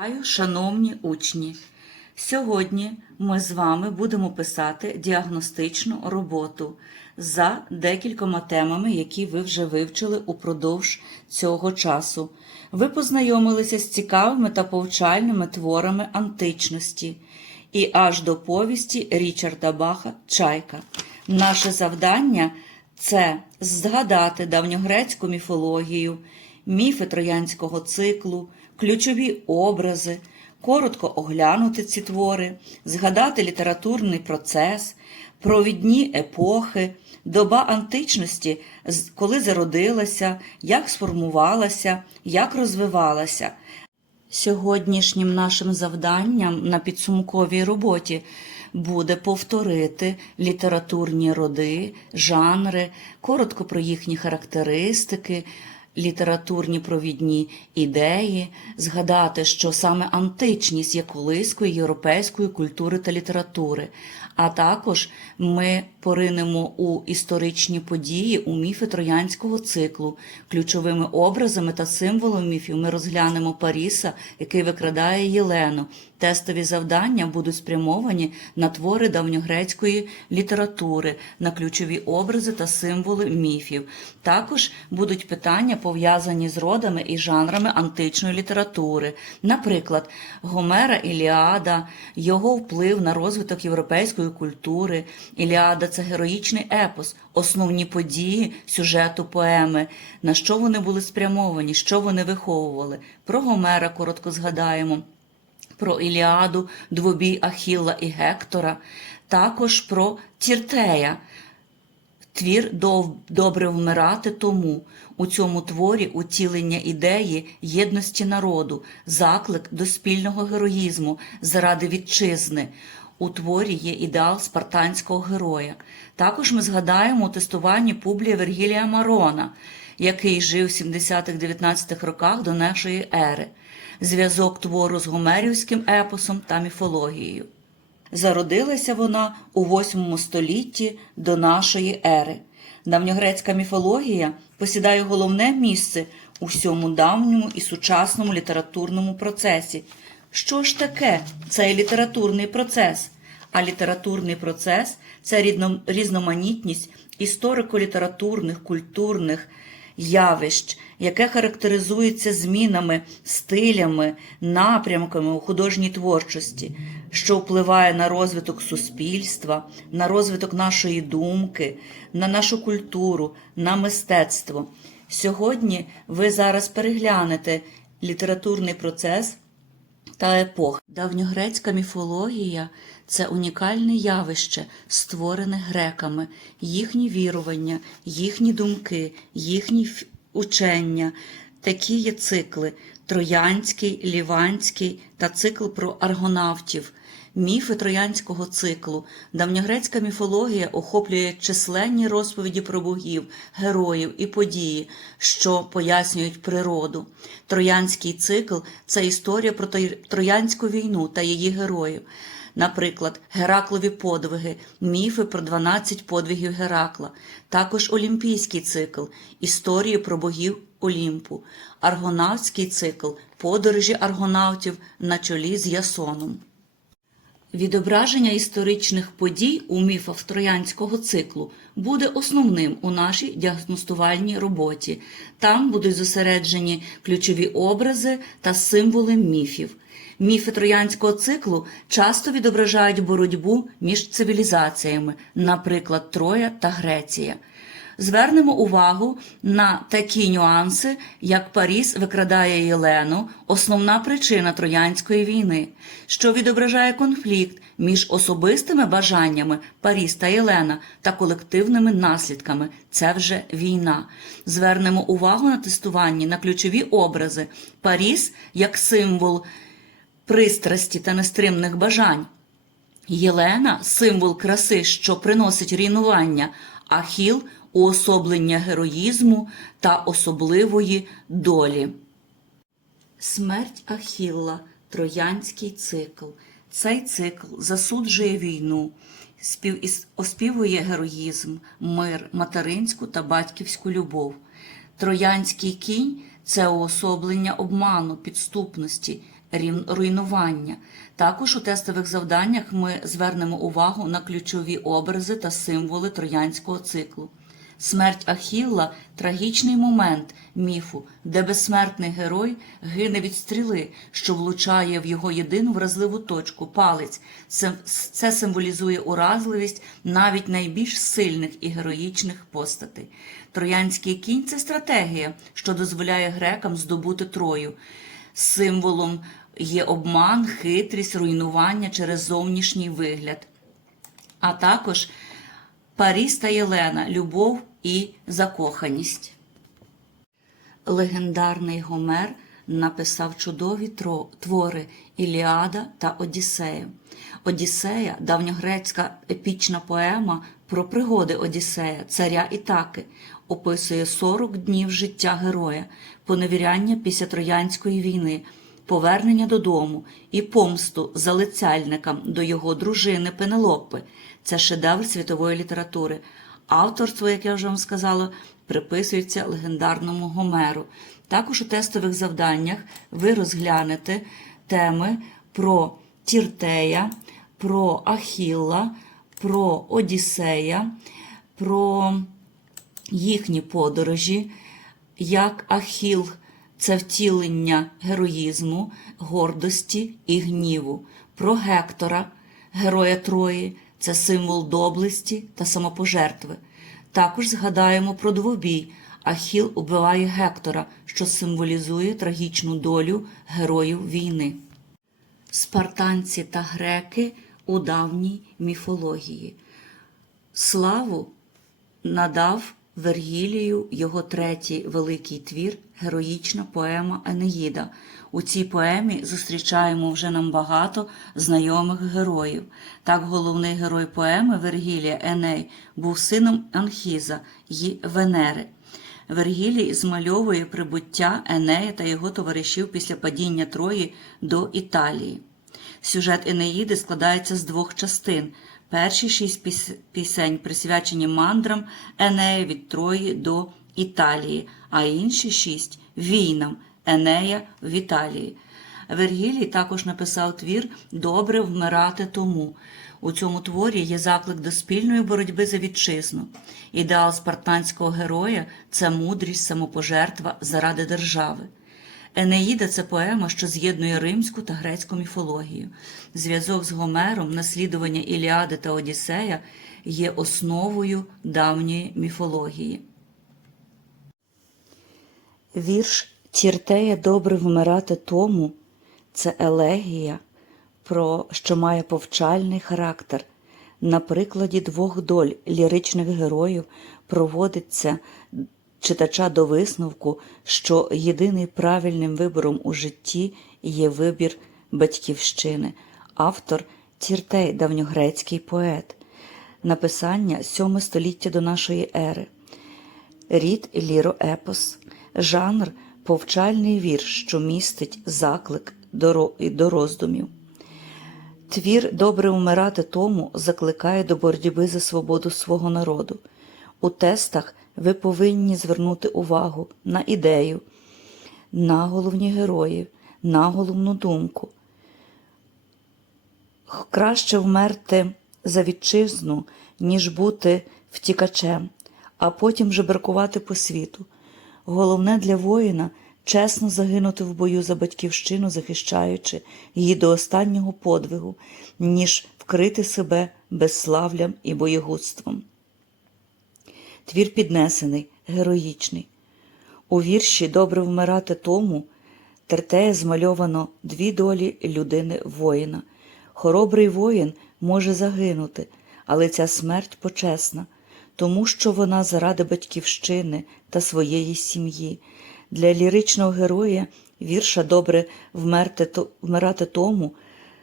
Вітаю, шановні учні! Сьогодні ми з вами будемо писати діагностичну роботу за декількома темами, які ви вже вивчили упродовж цього часу. Ви познайомилися з цікавими та повчальними творами античності і аж до повісті Річарда Баха Чайка. Наше завдання це згадати давньогрецьку міфологію, міфи троянського циклу, ключові образи, коротко оглянути ці твори, згадати літературний процес, провідні епохи, доба античності, коли зародилася, як сформувалася, як розвивалася. Сьогоднішнім нашим завданням на підсумковій роботі буде повторити літературні роди, жанри, коротко про їхні характеристики, літературні провідні ідеї, згадати, що саме античність є колискою європейської культури та літератури. А також ми поринемо у історичні події, у міфи троянського циклу. Ключовими образами та символом міфів ми розглянемо Паріса, який викрадає Єлену. Тестові завдання будуть спрямовані на твори давньогрецької літератури, на ключові образи та символи міфів. Також будуть питання, пов'язані з родами і жанрами античної літератури, наприклад, Гомера Іліада, його вплив на розвиток європейської культури. Іліада це героїчний епос, основні події сюжету поеми, на що вони були спрямовані, що вони виховували. Про Гомера коротко згадаємо про Іліаду, двобій Ахілла і Гектора, також про Тіртея. Твір Добре вмирати тому. У цьому творі утілення ідеї єдності народу, заклик до спільного героїзму заради вітчизни. У творі є ідеал спартанського героя. Також ми згадаємо у тестуванні Публія Вергілія Марона, який жив в 70-19 роках до нашої ери. Зв'язок твору з гомерівським епосом та міфологією. Зародилася вона у VIII столітті до нашої ери. Давньогрецька міфологія посідає головне місце у всьому давньому і сучасному літературному процесі. Що ж таке цей літературний процес? А літературний процес це різноманітність історико-літературних, культурних явищ, яке характеризується змінами, стилями, напрямками у художній творчості, що впливає на розвиток суспільства, на розвиток нашої думки, на нашу культуру, на мистецтво. Сьогодні ви зараз переглянете літературний процес та епох. Давньогрецька міфологія це унікальне явище, створене греками, їхні вірування, їхні думки, їхні учення. Такі є цикли: Троянський, Ліванський та цикл про аргонавтів. Міфи троянського циклу. Давньогрецька міфологія охоплює численні розповіді про богів, героїв і події, що пояснюють природу. Троянський цикл це історія про Троянську війну та її героїв. Наприклад, Гераклові подвиги, міфи про 12 подвигів Геракла, також Олімпійський цикл, історії про богів Олімпу, Аргонавтський цикл, подорожі аргонавтів на чолі з Ясоном. Відображення історичних подій у міфах троянського циклу буде основним у нашій діагностувальній роботі. Там будуть зосереджені ключові образи та символи міфів. Міфи троянського циклу часто відображають боротьбу між цивілізаціями, наприклад, Троя та Греція. Звернемо увагу на такі нюанси, як Паріс викрадає Єлену, основна причина Троянської війни, що відображає конфлікт між особистими бажаннями Паріс та Єлена та колективними наслідками. Це вже війна. Звернемо увагу на тестуванні на ключові образи Паріс як символ пристрасті та нестримних бажань. Єлена символ краси, що приносить руйнування, Ахіл уособлення героїзму та особливої долі. Смерть Ахілла Троянський цикл. Цей цикл засуджує війну, спів... оспівує героїзм, мир, материнську та батьківську любов. Троянський кінь це уособлення обману, підступності, руйнування. Також у тестових завданнях ми звернемо увагу на ключові образи та символи троянського циклу. Смерть Ахілла трагічний момент міфу, де безсмертний герой гине від стріли, що влучає в його єдину вразливу точку палець. Це, це символізує уразливість навіть найбільш сильних і героїчних постатей. Троянський кінь це стратегія, що дозволяє грекам здобути Трою. Символом є обман, хитрість, руйнування через зовнішній вигляд а також Паріс та Єлена, любов і закоханість. Легендарний Гомер написав чудові твори Іліада та Одіссея. Одіссея давньогрецька епічна поема про пригоди Одіссея, царя Ітаки, описує 40 днів життя героя, поневіряння після Троянської війни, повернення додому і помсту залицяльникам до його дружини Пенелопи. Це шедевр світової літератури. Авторство, як я вже вам сказала, приписується легендарному Гомеру. Також у тестових завданнях ви розглянете теми про Тіртея, про Ахілла, про Одіссея, про їхні подорожі, як Ахіл це втілення героїзму, гордості і гніву, про Гектора, героя Трої, це символ доблесті та самопожертви. Також згадаємо про двобій. Ахіл убиває Гектора, що символізує трагічну долю героїв війни. Спартанці та греки у давній міфології. Славу надав Вергілію його третій великий твір героїчна поема Енеїда. У цій поемі зустрічаємо вже нам багато знайомих героїв. Так, головний герой поеми Вергілія Еней був сином Анхіза й Венери. Вергілій змальовує прибуття Енея та його товаришів після падіння Трої до Італії. Сюжет Енеїди складається з двох частин. Перші шість піс- пісень присвячені мандрам Енея від Трої до Італії, а інші шість війнам Енея в Італії. Вергілій також написав твір Добре вмирати тому. У цьому творі є заклик до спільної боротьби за вітчизну. Ідеал спартанського героя це мудрість, самопожертва заради держави. Енеїда це поема, що з'єднує римську та грецьку міфологію. Зв'язок з Гомером, наслідування Іліади та Одіссея є основою давньої міфології. Вірш Тіртея добре вмирати тому це елегія, про що має повчальний характер. На прикладі двох доль ліричних героїв проводиться читача до висновку, що єдиний правильним вибором у житті є вибір батьківщини. Автор Тіртей, давньогрецький поет. Написання 7 століття до нашої ери. Рід ліроепос, жанр повчальний вірш, що містить заклик до роздумів. Твір Добре вмирати тому закликає до боротьби за свободу свого народу. У тестах ви повинні звернути увагу на ідею, на головні героїв, на головну думку. Краще вмерти за вітчизну, ніж бути втікачем, а потім жебракувати по світу. Головне для воїна чесно загинути в бою за батьківщину, захищаючи її до останнього подвигу, ніж вкрити себе безславлям і боєгудством. Твір піднесений, героїчний. У вірші Добре вмирати тому Тертея змальовано дві долі людини воїна. Хоробрий воїн може загинути, але ця смерть почесна, тому що вона заради батьківщини та своєї сім'ї. Для ліричного героя вірша добре вмерти, вмирати тому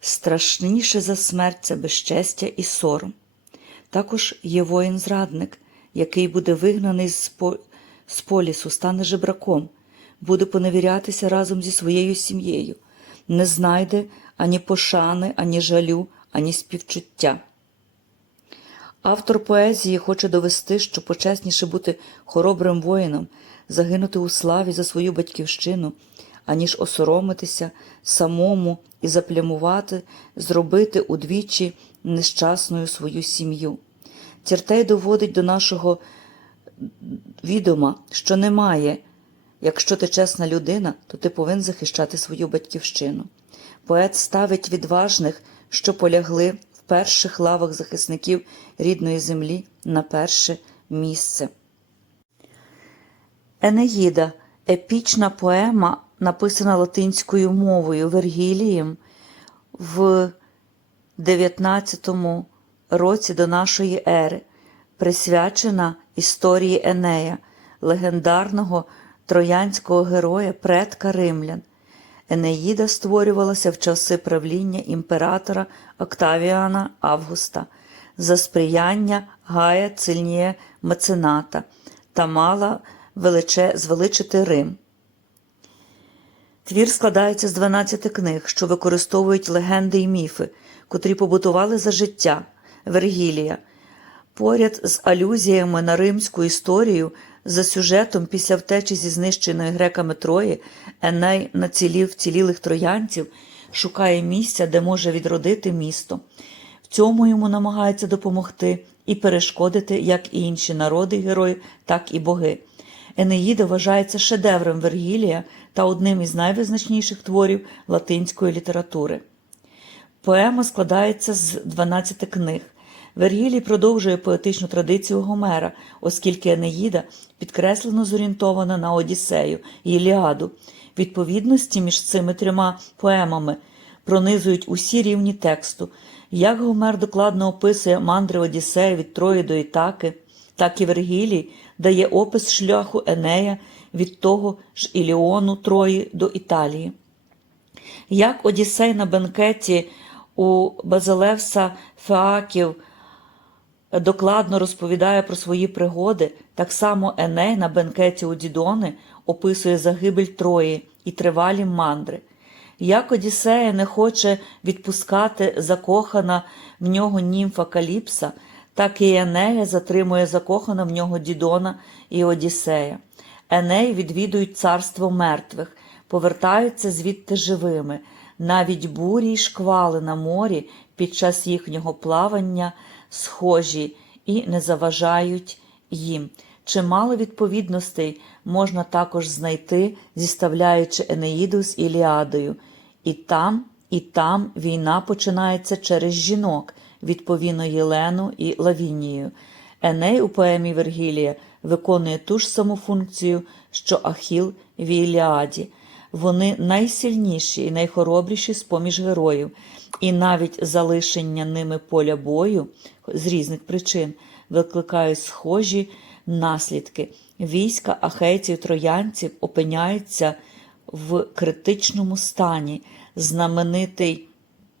страшніше за смерть це безчестя і сором. Також є воїн-зрадник, який буде вигнаний з, по... з полісу, стане жебраком, буде поневірятися разом зі своєю сім'єю, не знайде ані пошани, ані жалю, ані співчуття. Автор поезії хоче довести, що почесніше бути хоробрим воїном, загинути у славі за свою батьківщину, аніж осоромитися самому і заплямувати, зробити удвічі нещасною свою сім'ю. Тіртей доводить до нашого відома, що немає. Якщо ти чесна людина, то ти повинен захищати свою батьківщину. Поет ставить відважних, що полягли в перших лавах захисників рідної землі на перше місце. Енеїда епічна поема, написана латинською мовою Вергілієм в 19 році до нашої ери, присвячена історії Енея, легендарного троянського героя, предка римлян. Енеїда створювалася в часи правління імператора Октавіана Августа за сприяння Гая Цильніє Мецената та мала величе, звеличити Рим. Твір складається з 12 книг, що використовують легенди і міфи, котрі побутували за життя Вергілія. Поряд з алюзіями на римську історію за сюжетом після втечі зі знищеної греками Трої Еней націлів вцілілих троянців, шукає місця, де може відродити місто. В цьому йому намагається допомогти і перешкодити як і інші народи герої, так і боги. Енеїда вважається шедевром Вергілія та одним із найвизначніших творів латинської літератури. Поема складається з 12 книг. Вергілій продовжує поетичну традицію Гомера, оскільки Енеїда підкреслено зорієнтована на Одіссею і Іліаду. Відповідності між цими трьома поемами пронизують усі рівні тексту. Як Гомер докладно описує мандри Одіссея від Трої до Ітаки, так і Вергілій дає опис шляху Енея від того ж Іліону Трої до Італії. Як Одіссей на бенкеті у Базилевса Феаків докладно розповідає про свої пригоди, так само Еней на бенкеті у Дідони описує загибель Трої і тривалі мандри. Як Одіссея не хоче відпускати закохана в нього німфа Каліпса, так і Енея затримує закохана в нього Дідона і Одіссея. Еней відвідують царство мертвих, повертаються звідти живими. Навіть бурі й шквали на морі під час їхнього плавання схожі і не заважають їм. Чимало відповідностей можна також знайти, зіставляючи Енеїду з Іліадою. І там, і там війна починається через жінок, відповідно Єлену і Лавінію. Еней у поемі Вергілія виконує ту ж саму функцію, що Ахіл в Іліаді. Вони найсильніші і найхоробріші з поміж героїв, і навіть залишення ними поля бою з різних причин викликають схожі наслідки. Війська ахейців троянців опиняються в критичному стані. Знаменитий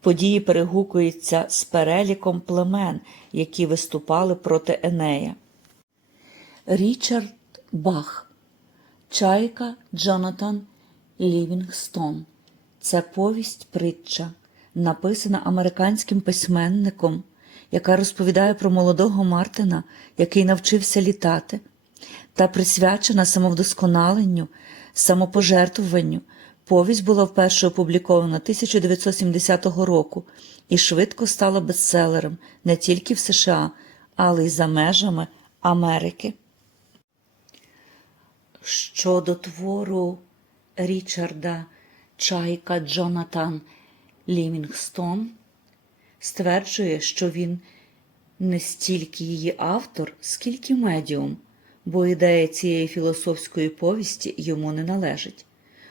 події перегукуються з переліком племен, які виступали проти Енея. Річард Бах, Чайка Джонатан Лівінгстон. Це повість притча, написана американським письменником, яка розповідає про молодого Мартина, який навчився літати, та присвячена самовдосконаленню, самопожертвуванню. Повість була вперше опублікована 1970 року і швидко стала бестселером не тільки в США, але й за межами Америки. Щодо твору Річарда Чайка Джонатан Лімінгстон стверджує, що він не стільки її автор, скільки медіум, бо ідея цієї філософської повісті йому не належить.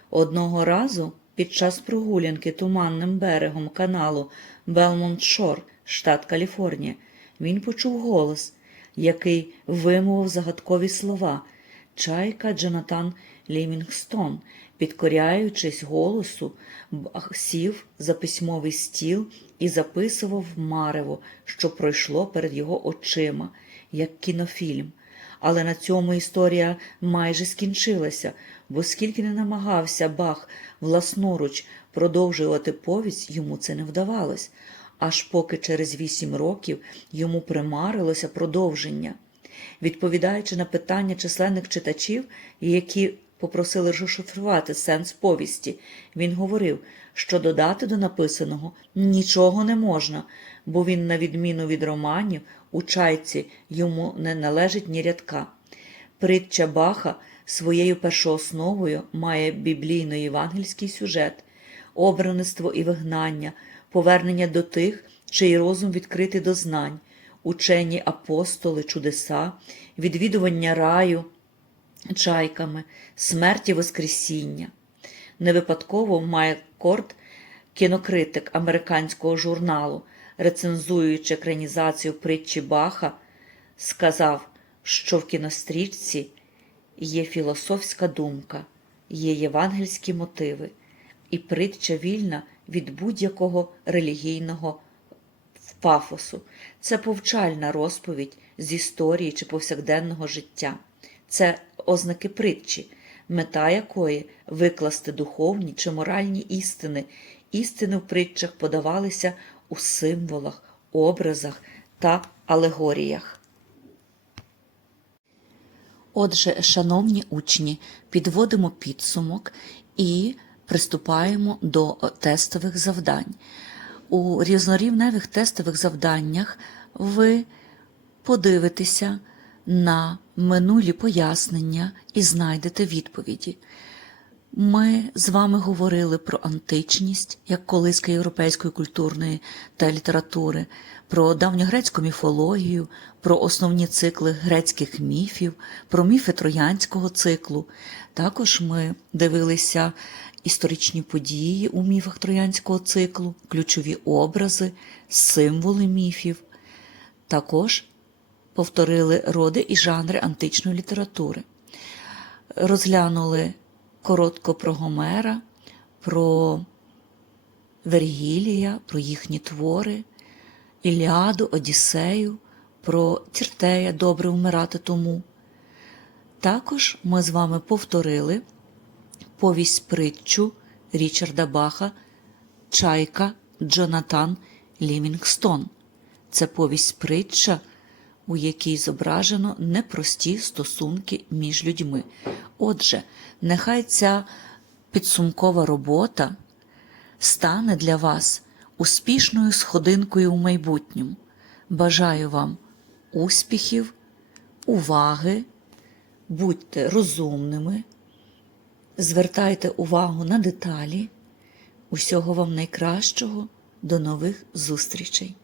Одного разу під час прогулянки туманним берегом каналу Белмонт Шор, штат Каліфорнія, він почув голос, який вимовив загадкові слова Чайка Джонатан Лімінгстон, підкоряючись голосу, сів за письмовий стіл і записував марево, що пройшло перед його очима, як кінофільм. Але на цьому історія майже скінчилася, бо скільки не намагався Бах власноруч продовжувати повість, йому це не вдавалось, аж поки через вісім років йому примарилося продовження. Відповідаючи на питання численних читачів, які попросили розшифрувати сенс повісті. Він говорив, що додати до написаного нічого не можна, бо він, на відміну від романів, у чайці йому не належить ні рядка. Притча Баха своєю першоосновою має біблійно-євангельський сюжет, обраництво і вигнання, повернення до тих, чий розум відкритий до знань, учені апостоли, чудеса, відвідування раю чайками, смерті Воскресіння. Не випадково Майк Корт, кінокритик американського журналу, рецензуючи екранізацію притчі Баха, сказав, що в кінострічці є філософська думка, є євангельські мотиви, і притча вільна від будь-якого релігійного пафосу. Це повчальна розповідь з історії чи повсякденного життя. Це ознаки притчі, мета якої викласти духовні чи моральні істини. Істини в притчах подавалися у символах, образах та алегоріях. Отже, шановні учні, підводимо підсумок і приступаємо до тестових завдань. У різнорівневих тестових завданнях ви подивитеся на минулі пояснення і знайдете відповіді. Ми з вами говорили про античність як колиска європейської культурної та літератури, про давньогрецьку міфологію, про основні цикли грецьких міфів, про міфи троянського циклу. Також ми дивилися історичні події у міфах троянського циклу, ключові образи, символи міфів. Також повторили роди і жанри античної літератури. Розглянули коротко про Гомера, про Вергілія, про їхні твори, Іліаду, Одіссею, про Тіртея добре вмирати тому. Також ми з вами повторили повість притчу Річарда Баха Чайка Джонатан Лівінгстон. Це повість притча, у якій зображено непрості стосунки між людьми. Отже, нехай ця підсумкова робота стане для вас успішною сходинкою у майбутньому. Бажаю вам успіхів, уваги, будьте розумними, звертайте увагу на деталі. Усього вам найкращого, до нових зустрічей!